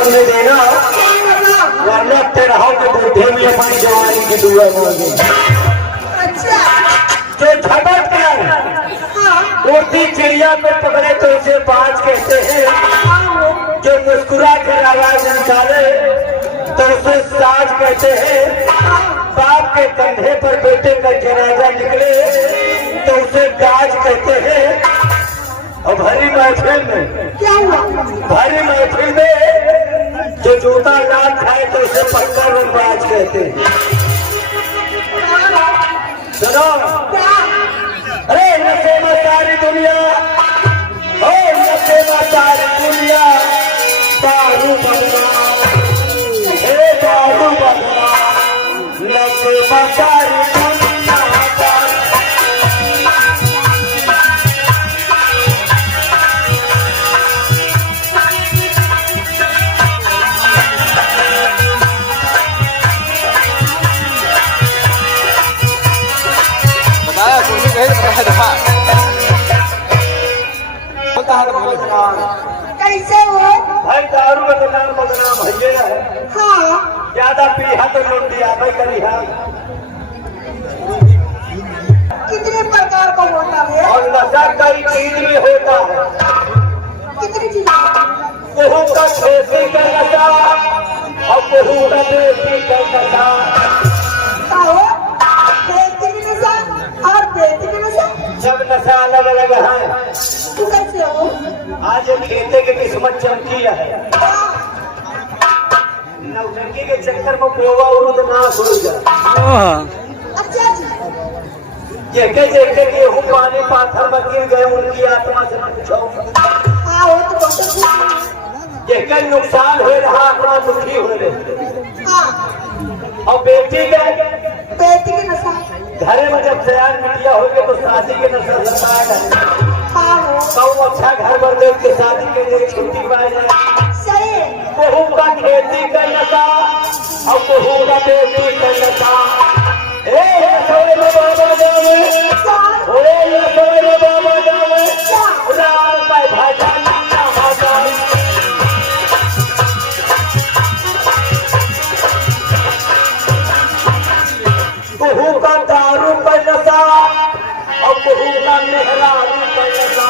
करने देना, वरना तेरा के बूढ़े में अपनी जवानी की दुआ मांगे। जो झपट कर उड़ती चिड़िया को पकड़े तो उसे बाज कहते हैं, जो मुस्कुरा कर आवाज निकाले तो उसे साज कहते हैं, बाप के कंधे पर बेटे का जनाजा निकले तो उसे गाज कहते हैं। और भरी महफिल में क्या हुआ? भरी महफिल में जो जूता लाल खाए तो उसे पक्का रंगबाज कहते हैं। सुनो, अरे नशे में सारी दुनिया, ओ नशे में सारी दुनिया, दारू बदनाम, हे दारू बदनाम, नशे में सारी दुनिया। कैसे हो भाई? दारू बदनाम बदनाम भैया है। हाँ, ज्यादा पीहा तो लुंडिया भाई करी है। कितने प्रकार का होता है और नशा कई चीज में होता है। कितनी चीजें? गेहूं का खेती का नशा और गेहूं का बेटी का नशा। बेटी की नशा और बेटी की नशा सब नशा अलग अलग है। तू कैसे हो? आज ये खेते की किस्मत चमकी है। नौटंकी के चक्कर में गोवा उरुद नाश हो जाए। अच्छा जी, जेके जेके गेहूं पानी पाथर में गिर गए उनकी आत्मा से पूछो। हाँ वो तो बहुत अच्छा। जेके नुकसान हो रहा आत्मा दुखी हो रहे। हाँ, और बेटी का बेटी की नशा। घरे में जब तैयार मिटिया हो गए तो शादी के नशा सरकार है। हाँ वो तो अच्छा घर पर देख के शादी के लिए छुट्टी पाई जाए। सही है। गेहूं का खेती का नशा और गेहूं का बेटी का नशा। बाबा जावे, बाबा जावे, भाषा गेहूं का दारू का नशा और गेहूं का मेहरारू का नशा।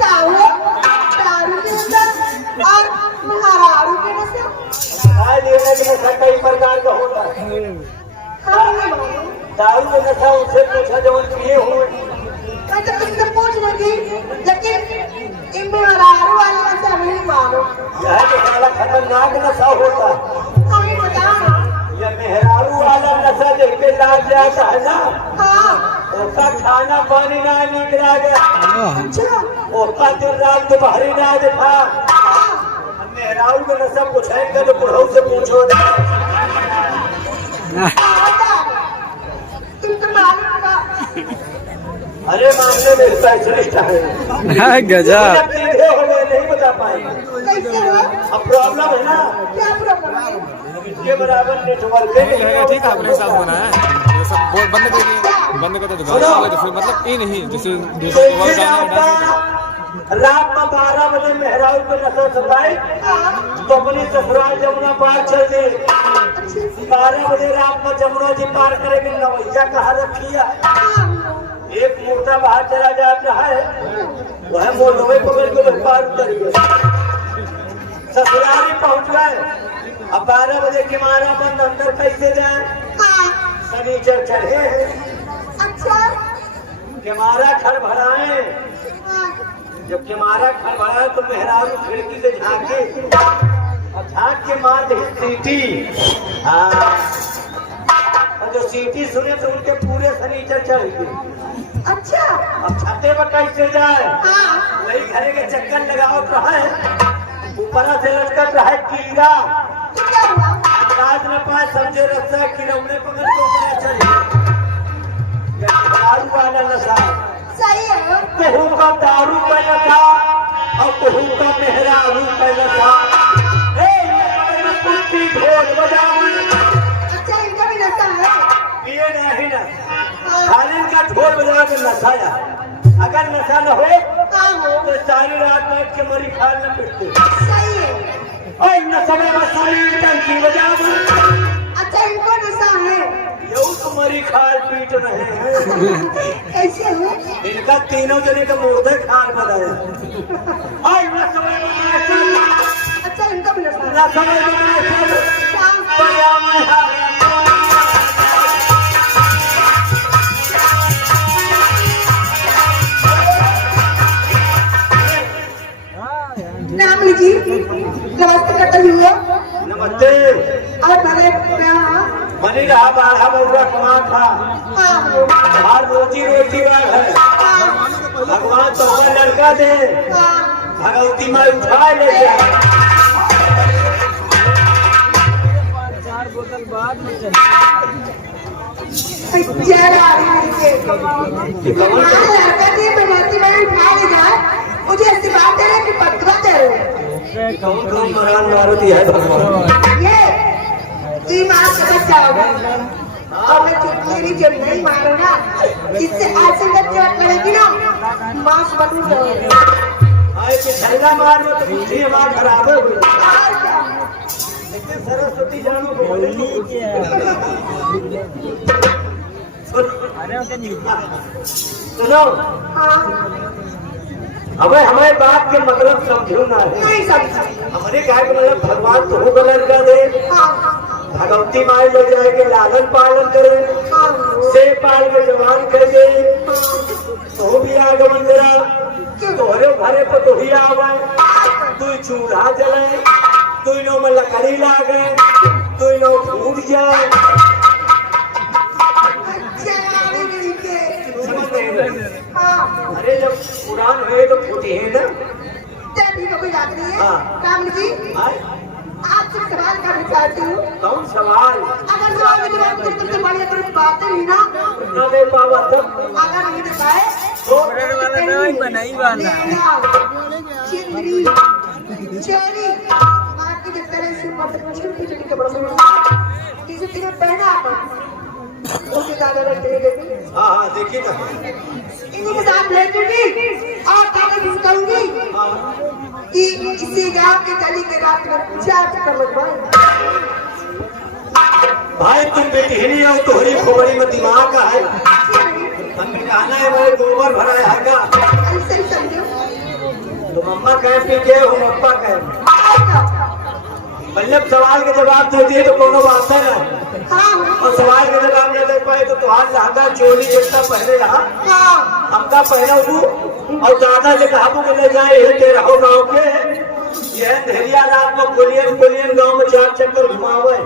दारू की नशा और महारारू की नशा। आज लेने के नशा कई प्रकार का होता है। दारू का नशा उनसे पूछा जो पिए हुए। मैं तो तुमसे पूछ रही थी, लेकिन इन महारारू वाले नशा नहीं मानो। यह तो साला खतरनाक नशा होता है। हमें बताओ ना। यह मेहरारू वाला नशा देखे लाग जाता है ना, हाँ, उसका खाना पानी ना निकला गया, अच्छा। उसका दिन रात दोपहरी ना देखा। मेहरारू का नशा पूछेंगे तो बुढ़ऊ से पूछो। तुम तो मालूम होगा। अरे मामले में स्पेशलिस्ट है। गजब। सीधे हो गए नहीं बता पाएंगे। कैसे हो? अब प्रॉब्लम है ना, क्या प्रॉब्लम है? इसके बराबर नेटवर्क ठीक है, अपने साथ होना है। ये सब बंद कर दिए, बंद कर तो गाना वाला तो फिर मतलब ये नहीं जैसे दूसरे रात में 12 बजे मेहरारू को नशा सताए तो अपनी ससुराल जमुना पार चल गए। 12 बजे रात में जमुना जी पार करेंगे। नवैया कहाँ रखी है? एक मुर्दा बाहर चला जाता है, वह मोटवे पकड़ के पार उतर गया। ससुराली पहुंच गए। अब 12 बजे के मारा बंद अंदर कैसे जाए? शनिचर चढ़े हैं। अच्छा। केमारा खड़भड़ाए। जब केमारा खड़भड़ाए तो मेहरारू खिड़की से झांके और झांक के मार दी सीटी। हाँ, और जो सीटी सुने तो उनके पूरे शनिचर चढ़ गए। अच्छा। अब छते पर कैसे जाए? हाँ, वही घरे के चक्कर लगाओ तो है, ऊपर से लटकत रहा है कीड़ा। तो क्या हुआ? काज न पाए समझे रस्सा किरौने पकड़ के ऊपर चढ़ गए। दारू वाला नशा। सही है। गेहूं का दारू का नशा और गेहूं का मेहरारू का नशा। कुत्ती ढोल बजाओ। अच्छा, इनका भी नशा है। पिए नहीं ना, खाली इनका ढोल बजा के नशा है। अगर नशा न हो हाँ हो। तो सारी रात बैठ के मरी खाल न पिटते। सही है। कष्ट रहे हैं। कैसे हो? इनका तीनों जने का मुर्दे खान बनाया। और न समझ में आए सब, अच्छा इनका भी नशा न समझ में आए सब, बया में हारे। नाम लीजिए, नमस्ते करते हुए। नमस्ते। और भले बनी रहा बारह मुर्गा कमा था, हर रोजी रोटी बार है। भगवान तो हमें लड़का दे, भगवती माँ उठा ले जाए। मुझे ऐसी बात दे रहे कि पटवा दे रहे कौन मरान मारुति है भगवान। ये मार के बचाओगे और मैं चुटकी जब नहीं मारो ना, इससे ऐसे चोट लगेगी ना, मांस बटू जाओगे। आए कि झल्ला मार में तो बुद्धि हमारा खराब है। लेकिन सरस्वती जानो को बोलेगी सुनो, हमें हमारे बात के मतलब समझो ना है। नहीं समझ हमारे क्या मतलब भगवान तो हो गलत कर दे, भगवती माई ले जाए के लालन पालन करे, से पाल के जवान कर दे, तो भी आगे मंदिरा तोहरे घरे पर तो ही आवे, तू चूल्हा जले, तू नो में लकड़ी लागे, तू नो फूट जाए। अरे जब पुरान हुए तो फूटे है ना। कोई बात नहीं है। हाँ। राम जी आपसे सवाल करना चाहती हूँ। कौन सवाल? अगर सवाल में जवाब देते तो बढ़िया कोई बात नहीं ना, न दे पावा तब अगर नहीं दे पाए तो बनाई वाला चिंगरी चेरी बाकी जिस तरह से छोटी के बड़ा किसी तेरे पहना उसके ज्यादा रखते हाँ हाँ देखिए ना। इन्हीं के साथ लेटूंगी और कागज खिसकाऊंगी कि इसी गांव के गली के रात में 4 चक्कर लगवाए। भाई तुम बेटी हो, तोहरी खोपड़ी में दिमाग का है। हमें कहना है वो गोबर भरा है का। ऐसे ही समझो। तो मम्मा कहे पीछे हो, पप्पा कहे। मतलब सवाल के जवाब दे दिए तो कोनो बात है ना। और सवाल के जवाब नहीं दे पाए तो तुहार लहंगा चोली जितना पहले रहा हमका पहना हूँ और दादा से कहा के ले जाए ये रहो गाँव के यह अंधेरिया रात में कोलियन कोलियन गाँव में 4 चक्कर घुमावे,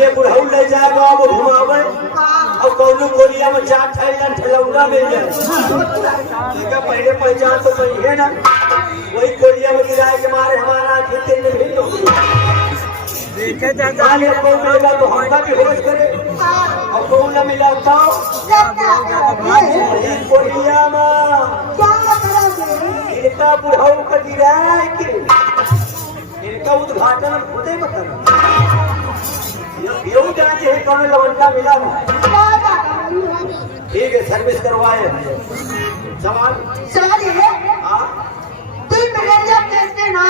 ये बुढ़ऊ ले जाए गाँव में घुमावे और कौनो कोलिया में 4 ठेला ठेलौना मिल जाए। देखा पहले पहचान तो सही है ना, वही कोलिया में गिराए के मारे हमारा खेते में भी मिला तो हमका भी होश करे और कौन न मिला बताओ। कोलिया में इनका बुढ़ाऊ का गिराए के इनका उद्घाटन खुदे में करना यूं जाते हैं कौन लवंता मिला ना। ठीक है सर्विस करवाए। सवाल ये है हाँ तुम मेरे लिए कैसे ना